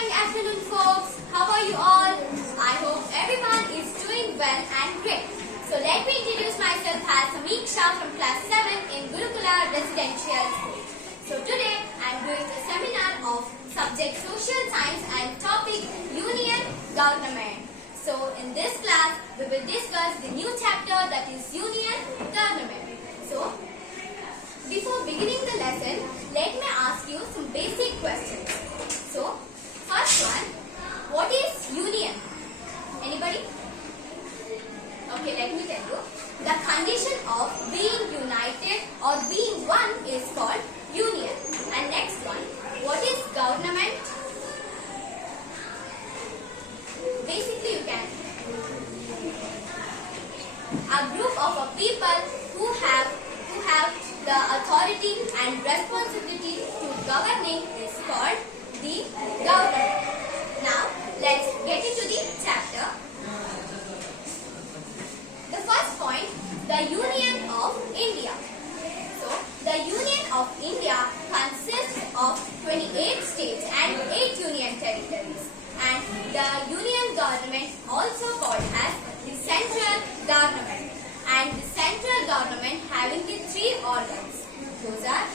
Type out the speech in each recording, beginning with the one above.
and afternoon, folks. How are you all? I hope everyone is doing well and great. So let me introduce myself as Samiksha from class 7 in Gurukula Residential School. So today I am doing the seminar of subject social science and topic union government. So in this class we will discuss the new chapter, that is union government. So before beginning the lesson, let me ask you some basic questions. So first one, what is union? Anybody? Okay, let me tell you. The condition of being united or being one is called union. And next one, what is government? Basically, you can. A group of people who have the authority and responsibility to governing is called the government. Now, let's get into the chapter. The first point, the Union of India. So, the Union of India consists of 28 states and 8 union territories. And the union government also called as the central government. And the central government having the 3 organs. Those are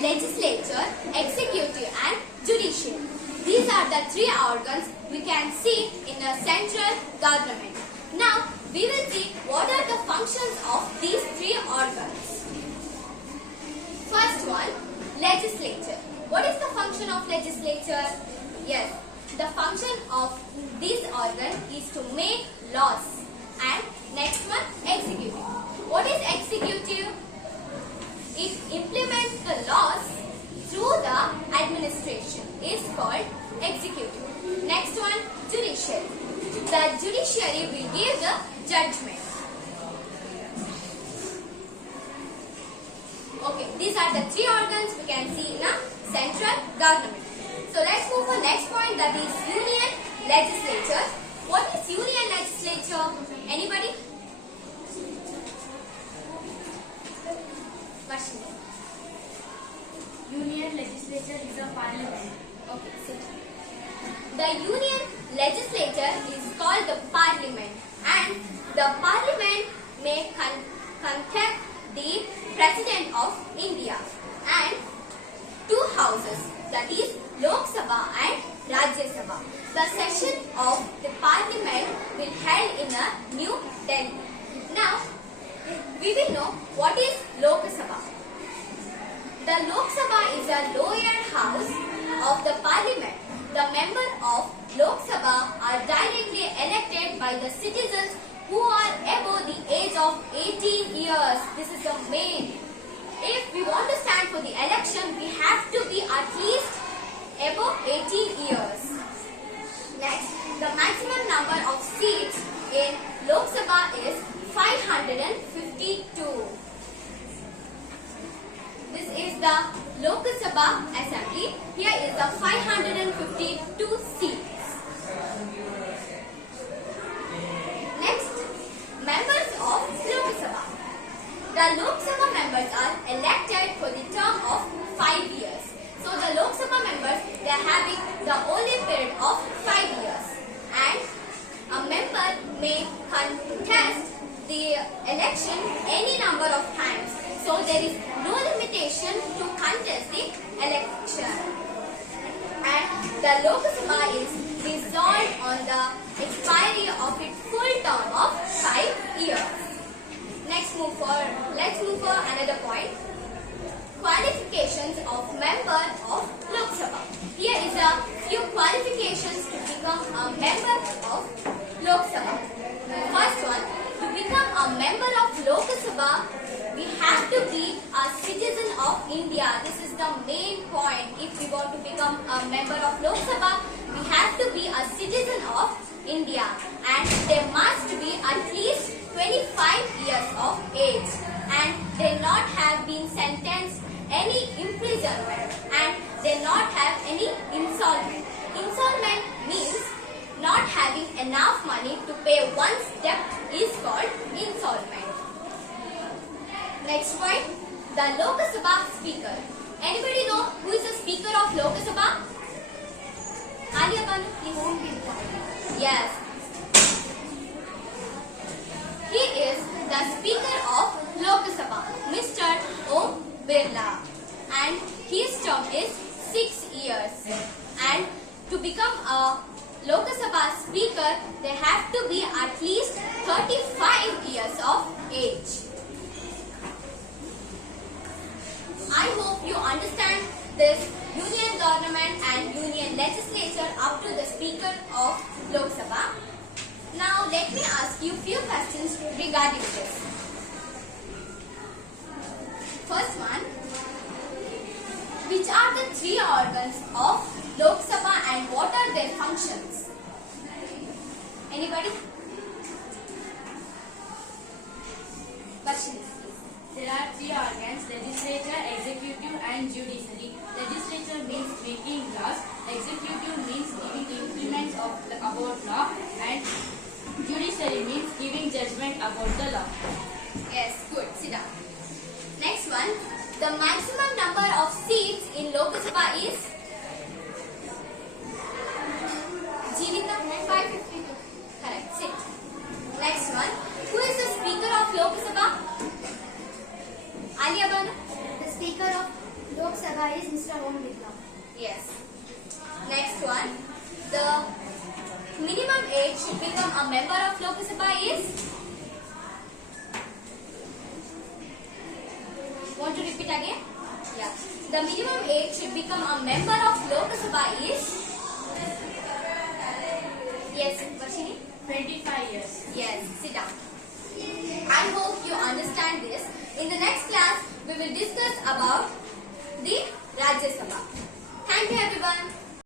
legislature, executive and judicial. These are the 3 organs we can see in a central government. Now, we will see what are the functions of these 3 organs. First one, legislature. What is the function of legislature? Yes, the function of this organ is to make laws. And next one, executive. What is executive? It implements the laws through the administration. It's called executive. Next one, judicial. The judiciary will give the judgment. Okay, these are the 3 organs we can see in a central government. So let's move to next point, that is union legislature. What is union legislature? Anybody? Union legislature is a parliament. Okay, sit. The union legislature is called the parliament, and the parliament may contact the president of India and 2 houses, that is Lok Sabha and Rajya Sabha. The session of the parliament will held in a New Delhi. Now, we will know what is Lok Sabha. The Lok Sabha is a lower house of the parliament. The members of Lok Sabha are directly elected by the citizens who are above the age of 18 years. This is the main. If we want to stand for the election, we have to be at least above 18 years. Next, the maximum number of seats in Lok Sabha is 552. This is the Lok Sabha assembly. Here is the 552 seats. Next, members of Lok Sabha. The Lok Sabha members are elected for the term of 5 years. So the Lok Sabha members, they are having the only period of 5 years. And a member may contest the election any number of times. So there is no limitation to contest the election. And the Lok Sabha is dissolved on the expiry of its full term of 5 years. Let's move for another point. Qualifications of member of Lok Sabha. Here is a few qualifications to become a member of Lok Sabha. First one, to become a member of Lok Sabha, we have to be a citizen of India. This is the main point. If we want to become a member of Lok Sabha, we have to be a citizen of India. And they must be at least 25 years of age. And they not have been sentenced any imprisonment. And they not have any insolvent. Insolvent means not having enough money to pay one's debt is called insolvent. Next point, the Lok Sabha speaker. Anybody know who is the speaker? of Lok Sabha? Alia Banu, please. Om Birla. Yes. He is the Speaker of Lok Sabha, Mr. Om Birla. And his term is 6 years. And to become a Lok Sabha Speaker, they have to be at least 35 years of age. I hope you understand this union government and union legislature up to the Speaker of Lok Sabha. Now let me ask you few questions regarding this. First one, which are the 3 organs of Lok Sabha and what are their functions? Anybody? Questions. There are 3 organs: legislature, executive, and judiciary. Legislature means making laws. Executive means giving implements about law, and judiciary means giving judgment about the law. Yes, good. Sit down. Next one, the maximum number of seats in Lok Sabha is? Jeevita, 552. Correct. Sit. Next one, who is the Speaker of Lok Sabha? Alia Banu? The Speaker of Lok Sabha is Mr. Om Birla. Yes. Next one, the minimum age to become a member of Lok Sabha is? Want to repeat again? Yeah. The minimum age to become a member of Lok Sabha is? Yes, Varshini? 25 years. Yes, sit down. I hope you understand this. In the next class, we will discuss about the